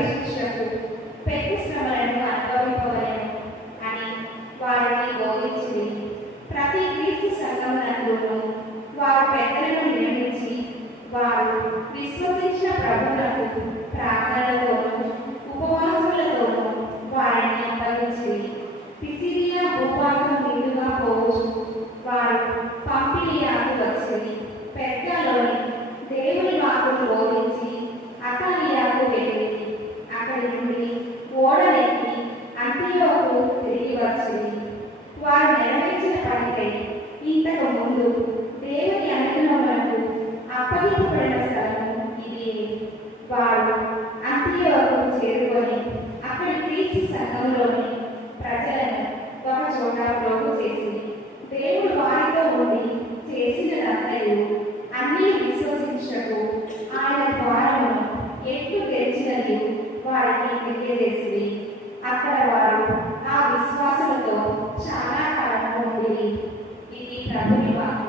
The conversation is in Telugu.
రాజ్యంలో పెద్ద శ్రమలను అనుభవింపవలను అని వారిని బోధించింది ప్రతి క్రీస్తు సంఘం నందును వారు పెద్దలను నియమించి వారు ముందు దేవుని అనుగ్రహములకు అప్పగింపబడిన స్థలము ఇది. వారు అంత్యోకు చేరుకొని అక్కడి క్రీస్తు సంఘంలోని ప్రజలను ఒక చోట ప్రోగు చేసింది దేవుడు వారితో ఉండి చేసినదంతయు అన్ని విశ్వసించకు. ఆయన ద్వారమును ఎట్లు తెరిచినది వారికి తెలియజేసింది అక్కడ వారు ఆ విశ్వాసంతో చాలా కాలం ఉండి kita terima